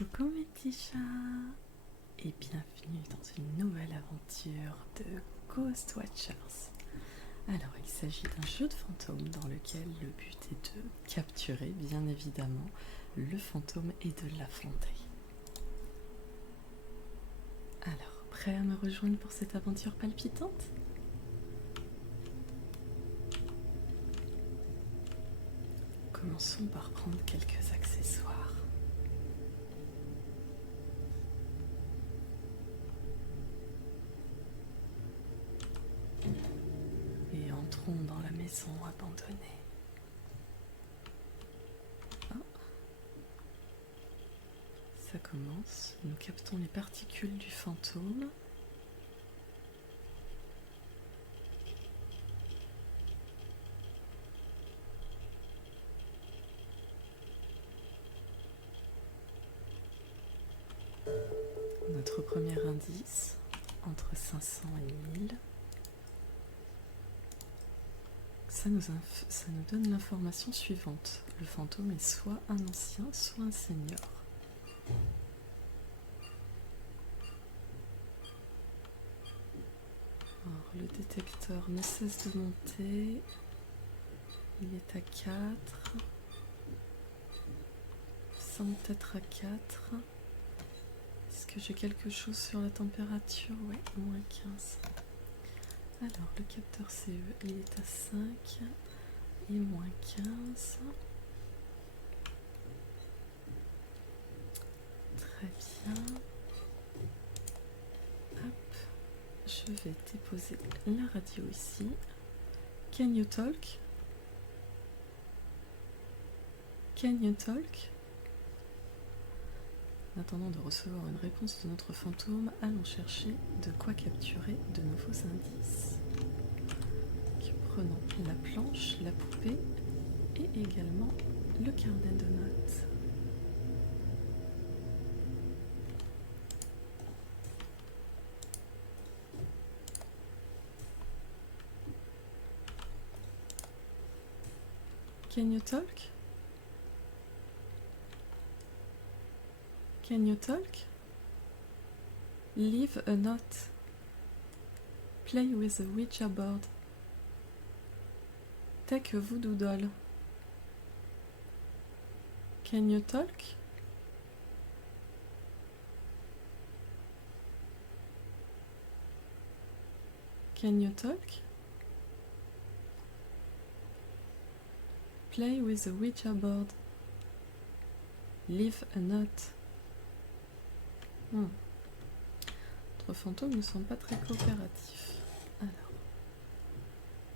Coucou mes petits chats et bienvenue dans une nouvelle aventure de Ghost Watchers. Alors il s'agit d'un jeu de fantômes dans lequel le but est de capturer bien évidemment le fantôme et de l'affronter. Alors, prêt à me rejoindre pour cette aventure palpitante ? Commençons par prendre quelques accessoires. Et entrons dans la maison abandonnée. Ça commence, nous captons les particules du fantôme. Notre premier indice, entre 500 et 1000. Ça nous donne l'information suivante. Le fantôme est soit un ancien, soit un senior. Alors, le détecteur ne cesse de monter. Il est à 4. Il semble être à 4. Est-ce que j'ai quelque chose sur la température? Oui, moins 15. Alors, le capteur CE, il est à 5 et moins 15. Très bien. Hop, je vais déposer la radio ici. Can you talk? Can you talk? En attendant de recevoir une réponse de notre fantôme, allons chercher de quoi capturer de nouveaux indices. Donc, prenons la planche, la poupée et également le carnet de notes. Can you talk? Can you talk? Leave a note. Play with a Ouija board. Take a voodoo doll. Can you talk? Can you talk? Play with a Ouija board. Leave a note. Notre fantôme ne semble pas très coopératif. Alors,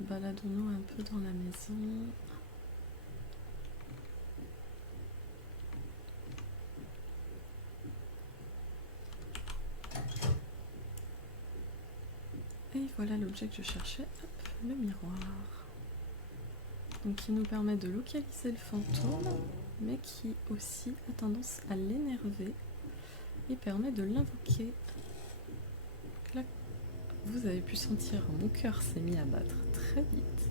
baladons-nous un peu dans la maison. Et voilà l'objet que je cherchais, hop, le miroir. Donc qui nous permet de localiser le fantôme, mais qui aussi a tendance à l'énerver et permet de l'invoquer. Là, vous avez pu sentir, mon cœur s'est mis à battre très vite.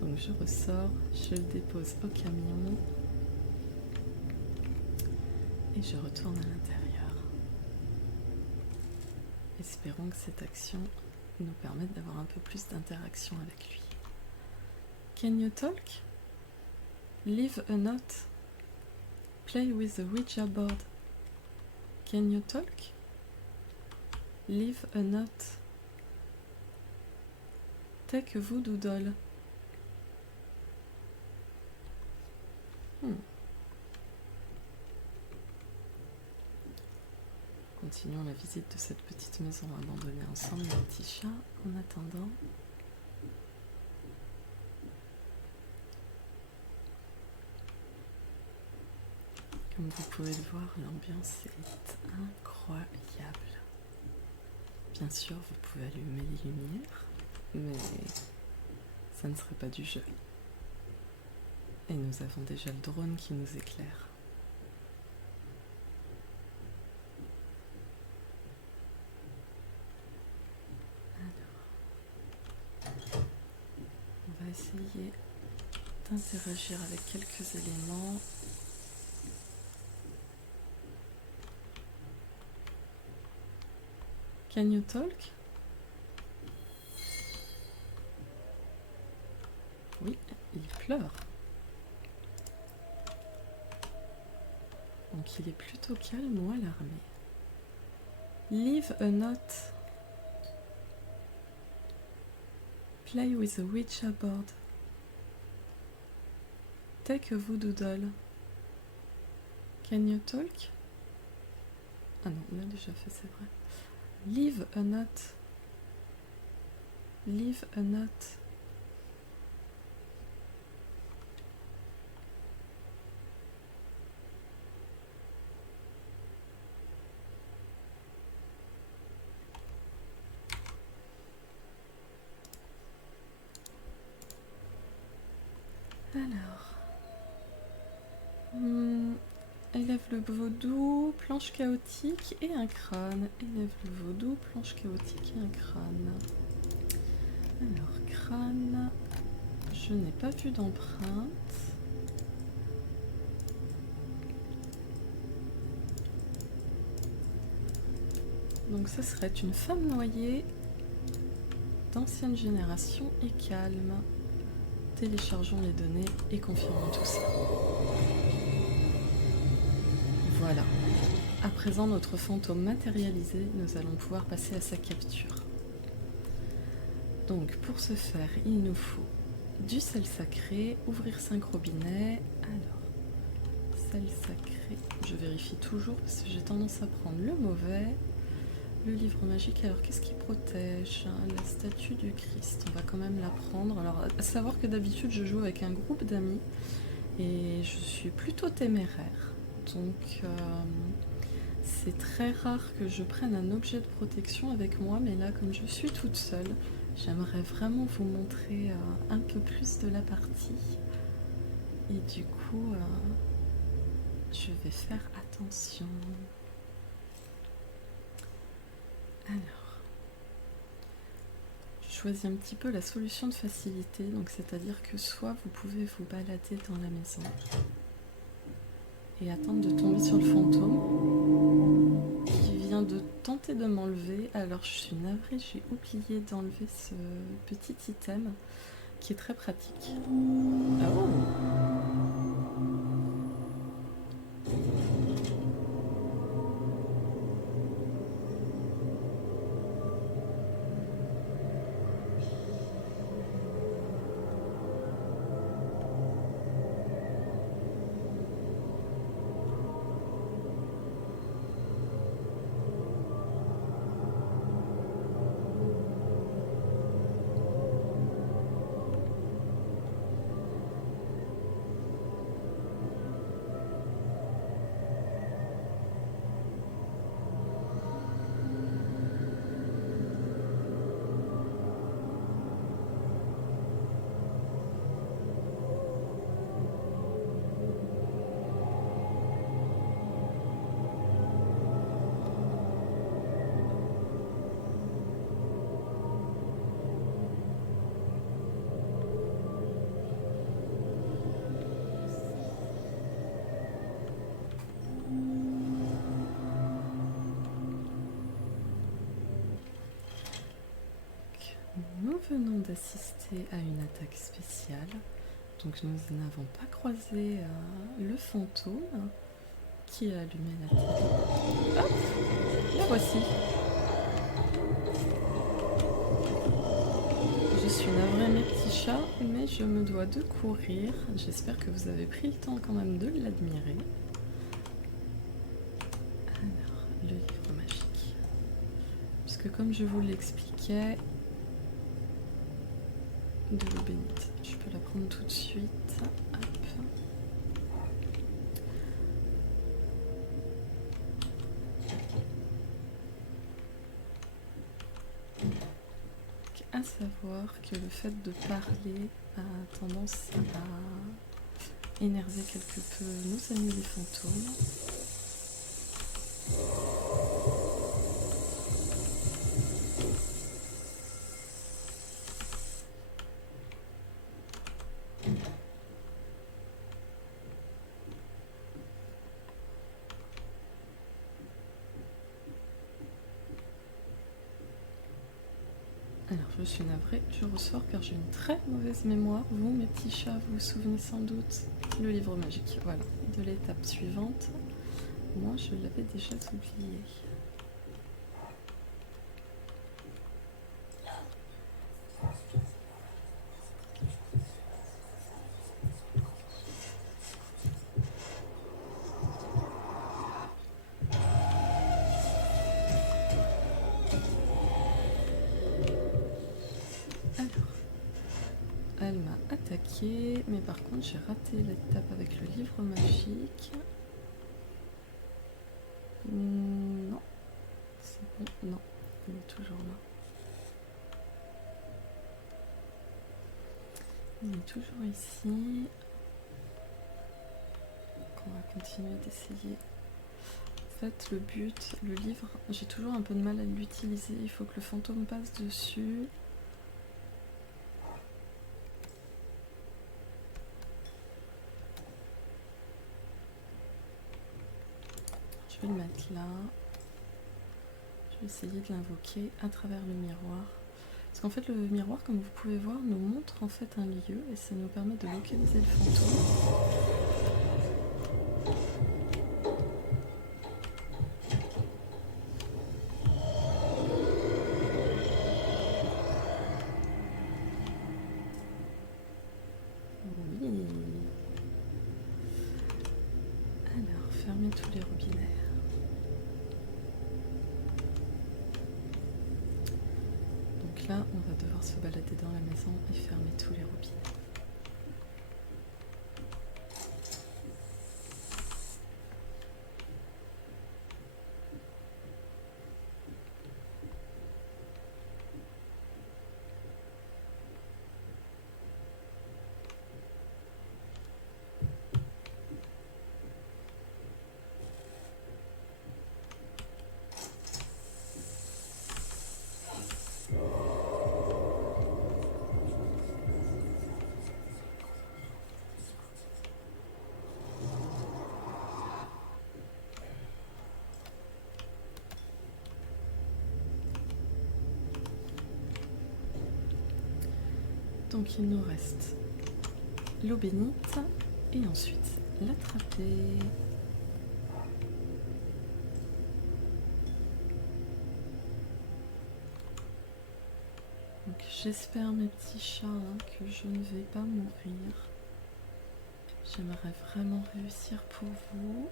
Donc je ressors, je le dépose au camion et je retourne à l'intérieur. Espérons que cette action nous permette d'avoir un peu plus d'interaction avec lui. Can you talk? Leave a note. Play with the Ouija board. Can you talk? Leave a note. Take a voodoo doll. Continuons la visite de cette petite maison abandonnée ensemble, les petits chats, en attendant. Comme vous pouvez le voir, l'ambiance est incroyable. Bien sûr, vous pouvez allumer les lumières, mais ça ne serait pas du jeu. Et nous avons déjà le drone qui nous éclaire. Alors, on va essayer d'interagir avec quelques éléments. Can you talk? Oui, il pleure. Donc il est plutôt calme ou alarmé. Leave a note. Play with a Ouija board. Take a voodoo doll. Can you talk? Ah non, on l'a déjà fait, c'est vrai. Leave a note. Leave a note. Alors. Élève le vaudou, planche chaotique et un crâne. Élève le vaudou, planche chaotique et un crâne. Alors, crâne. Je n'ai pas vu d'empreinte. Donc ça serait une femme noyée d'ancienne génération et calme. Téléchargeons les données et confirmons tout ça. Voilà. À présent, notre fantôme matérialisé, nous allons pouvoir passer à sa capture. Donc, pour ce faire, il nous faut du sel sacré, ouvrir 5 robinets. Alors, sel sacré, je vérifie toujours parce que j'ai tendance à prendre le mauvais. Le livre magique, alors qu'est-ce qui protège? La statue du Christ, on va quand même la prendre. Alors, à savoir que d'habitude, je joue avec un groupe d'amis et je suis plutôt téméraire. Donc, c'est très rare que je prenne un objet de protection avec moi, mais là, comme je suis toute seule, j'aimerais vraiment vous montrer un peu plus de la partie. Et du coup, je vais faire attention. Alors, je choisis un petit peu la solution de facilité, donc c'est-à-dire que soit vous pouvez vous balader dans la maison et attendre de tomber sur le fantôme qui vient de tenter de m'enlever. Alors je suis navrée, j'ai oublié d'enlever ce petit item qui est très pratique. Oh! Nous venons d'assister à une attaque spéciale, donc nous n'avons pas croisé le fantôme qui a allumé la télé. Hop, la voici. Je suis navrée mes petits chats, mais je me dois de courir. J'espère que vous avez pris le temps quand même de l'admirer. Alors, le livre magique. Puisque comme je vous l'expliquais, de l'eau bénite. Je peux la prendre tout de suite. Hop. À savoir que le fait de parler a tendance à énerver quelque peu nos amis les fantômes. je suis navrée, je ressors car j'ai une très mauvaise mémoire. Vous, mes petits chats, vous vous souvenez sans doute le livre magique, voilà, de l'étape suivante. Moi, je l'avais déjà oublié. Elle m'a attaqué, mais par contre j'ai raté l'étape avec le livre magique. Non, c'est bon, non, il est toujours là. Il est toujours ici. Donc on va continuer d'essayer. En fait, le but, le livre, j'ai toujours un peu de mal à l'utiliser. Il faut que le fantôme passe dessus. Je vais le mettre là. Je vais essayer de l'invoquer à travers le miroir. Parce qu'en fait, le miroir, comme vous pouvez voir, nous montre en fait un lieu et ça nous permet de localiser le fantôme. Oui. Alors, fermez tous les robinets. Donc là, on va devoir se balader dans la maison et fermer tous les robinets. Donc il nous reste l'eau bénite et ensuite l'attraper. Donc j'espère mes petits chats que je ne vais pas mourir. J'aimerais vraiment réussir pour vous.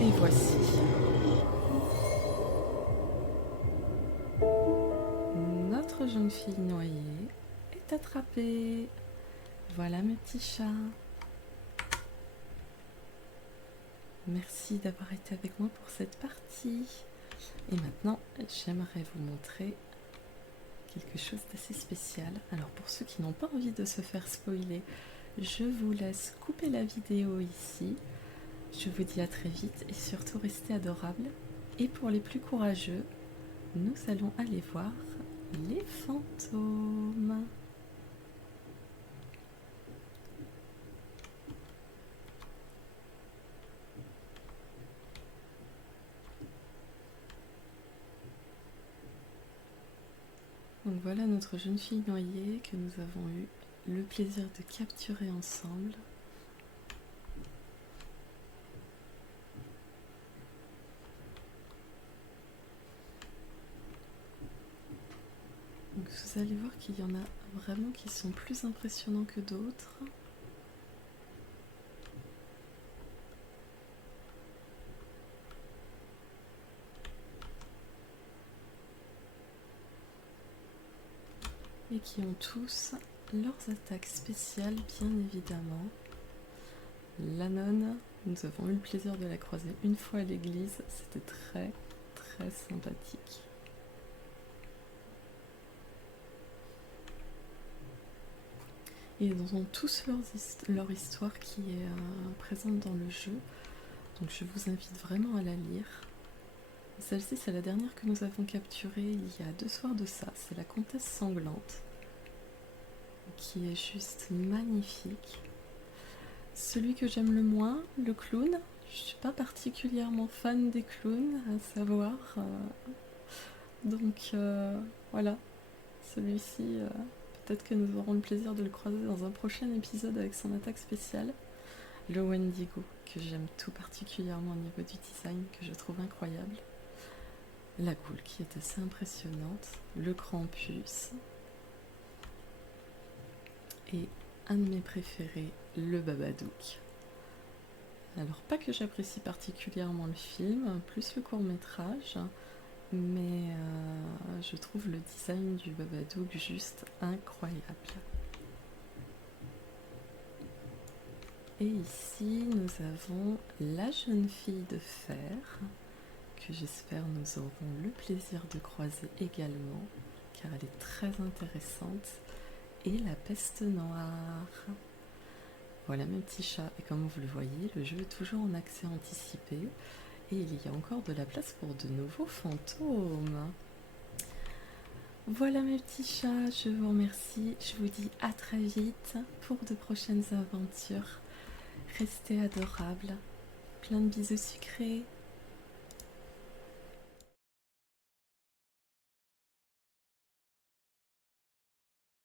Et voici. Notre jeune fille noyée est attrapée. Voilà mes petits chats. Merci d'avoir été avec moi pour cette partie. Et maintenant, j'aimerais vous montrer quelque chose d'assez spécial. Alors pour ceux qui n'ont pas envie de se faire spoiler, je vous laisse couper la vidéo ici. Je vous dis à très vite et surtout restez adorables. Et pour les plus courageux, nous allons aller voir les fantômes. Donc voilà notre jeune fille noyée que nous avons eu le plaisir de capturer ensemble. Donc vous allez voir qu'il y en a vraiment qui sont plus impressionnants que d'autres. Et qui ont tous leurs attaques spéciales, bien évidemment. La nonne, nous avons eu le plaisir de la croiser une fois à l'église, c'était très très sympathique. et ils ont tous leur histoire qui est présente dans le jeu. Donc je vous invite vraiment à la lire. Celle-ci, c'est la dernière que nous avons capturée il y a 2 soirs de ça. C'est la Comtesse Sanglante, qui est juste magnifique. Celui que j'aime le moins, le clown. Je suis pas particulièrement fan des clowns, à savoir. Donc voilà, celui-ci, peut-être que nous aurons le plaisir de le croiser dans un prochain épisode avec son attaque spéciale. Le Wendigo, que j'aime tout particulièrement au niveau du design, que je trouve incroyable. La Goule, qui est assez impressionnante. Le Krampus. Et un de mes préférés, le Babadook. Alors, pas que j'apprécie particulièrement le film, plus le court-métrage, mais je trouve le design du Babadook juste incroyable. Et ici, nous avons la jeune fille de fer, que j'espère nous aurons le plaisir de croiser également, car elle est très intéressante, et la peste noire. Voilà mes petits chats, et comme vous le voyez, le jeu est toujours en accès anticipé, et il y a encore de la place pour de nouveaux fantômes. Voilà mes petits chats, je vous remercie, je vous dis à très vite pour de prochaines aventures. Restez adorables, plein de bisous sucrés.